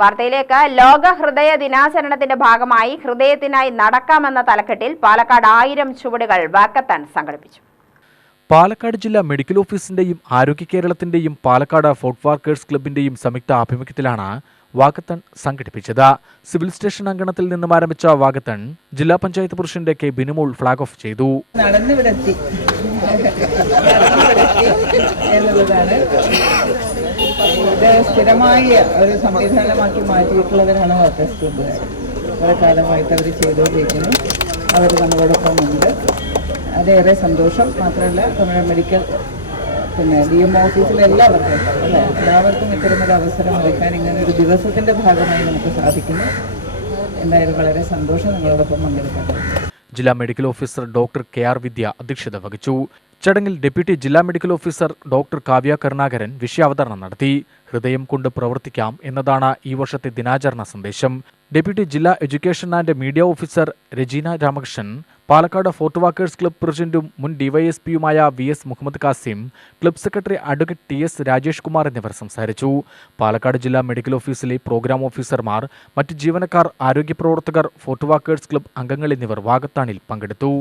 വാർത്തയിലേക്ക് ലോക ഹൃദയ ദിനാചരണത്തിന്റെ ഭാഗമായി ഹൃദയത്തിനായി നടക്കാമെന്ന തലക്കെട്ടിൽ പാലക്കാട് ആയിരം ചുവടുകൾ വാക്കത്താൻ സംഘടിപ്പിച്ചു. പാലക്കാട് ജില്ലാ മെഡിക്കൽ ഓഫീസിന്റെയും ആരോഗ്യ കേരളത്തിന്റെയും പാലക്കാട് ഫോർട്ട് വർക്കേഴ്സ് ക്ലബിന്റെയും സംയുക്ത ആഭിമുഖ്യത്തിലാണ് വാക്കത്തൺ സംഘടിപ്പിച്ചത്. സിവിൽ സ്റ്റേഷൻ അങ്കണത്തിൽ നിന്നും ആരംഭിച്ച വാക്കത്തൺ ജില്ലാ panchayat president K Binumol flag off ചെയ്തു. എന്നുള്ളതാണ് സ്ഥിരമായ ഒരു സംവിധാനമാക്കി മാറ്റിയിട്ടുള്ളവരാണ് വർക്കേഴ്സ് ക്ലബ്ബുകാർ കുറെ കാലമായിട്ട് അവർ ചെയ്തുകൊണ്ടിരിക്കുന്നു അവർ നമ്മളോടൊപ്പം ഉണ്ട്. അതേറെ സന്തോഷം മാത്രമല്ല നമ്മുടെ മെഡിക്കൽ പിന്നെ ഡി എം ഓഫീസിലെ എല്ലാവർക്കും അല്ലേ? എല്ലാവർക്കും ഇത്തരമൊരു അവസരം ഒരുക്കാൻ ഇങ്ങനെ ഒരു ദിവസത്തിന്റെ ഭാഗമായി നമുക്ക് സാധിക്കുന്നു. എന്തായാലും വളരെ സന്തോഷം നിങ്ങളോടൊപ്പം പങ്കെടുക്കാൻ. ജില്ലാ medical officer doctor K R Vidya അധ്യക്ഷത വഹിച്ചു. ചടങ്ങിൽ ഡെപ്യൂട്ടി ജില്ലാ medical officer doctor Kavya Karunakaran വിഷയാവതരണം നടത്തി. ഹൃദയം കൊണ്ട് പ്രവർത്തിക്കാം എന്നതാണ് ഈ വർഷത്തെ ദിനാചരണ സന്ദേശം. ഡെപ്യൂട്ടി ജില്ലാ education and media officer Rajeena Ramakrishnan Palakkad fort walkers club പ്രസിഡന്റും മുൻ ഡിവൈഎസ്പിയുമായ V S Muhammad Kasim club secretary advocate T S Rajesh Kumar എന്നിവർ സംസാരിച്ചു. പാലക്കാട് ജില്ലാ മെഡിക്കൽ ഓഫീസിലെ പ്രോഗ്രാം ഓഫീസർമാർ മറ്റ് ജീവനക്കാർ ആരോഗ്യ പ്രവർത്തകർ ഫോർട്ട് വാക്കേഴ്സ് ക്ലബ് അംഗങ്ങൾ എന്നിവർ വാഗത്താണിൽ പങ്കെടുത്തു.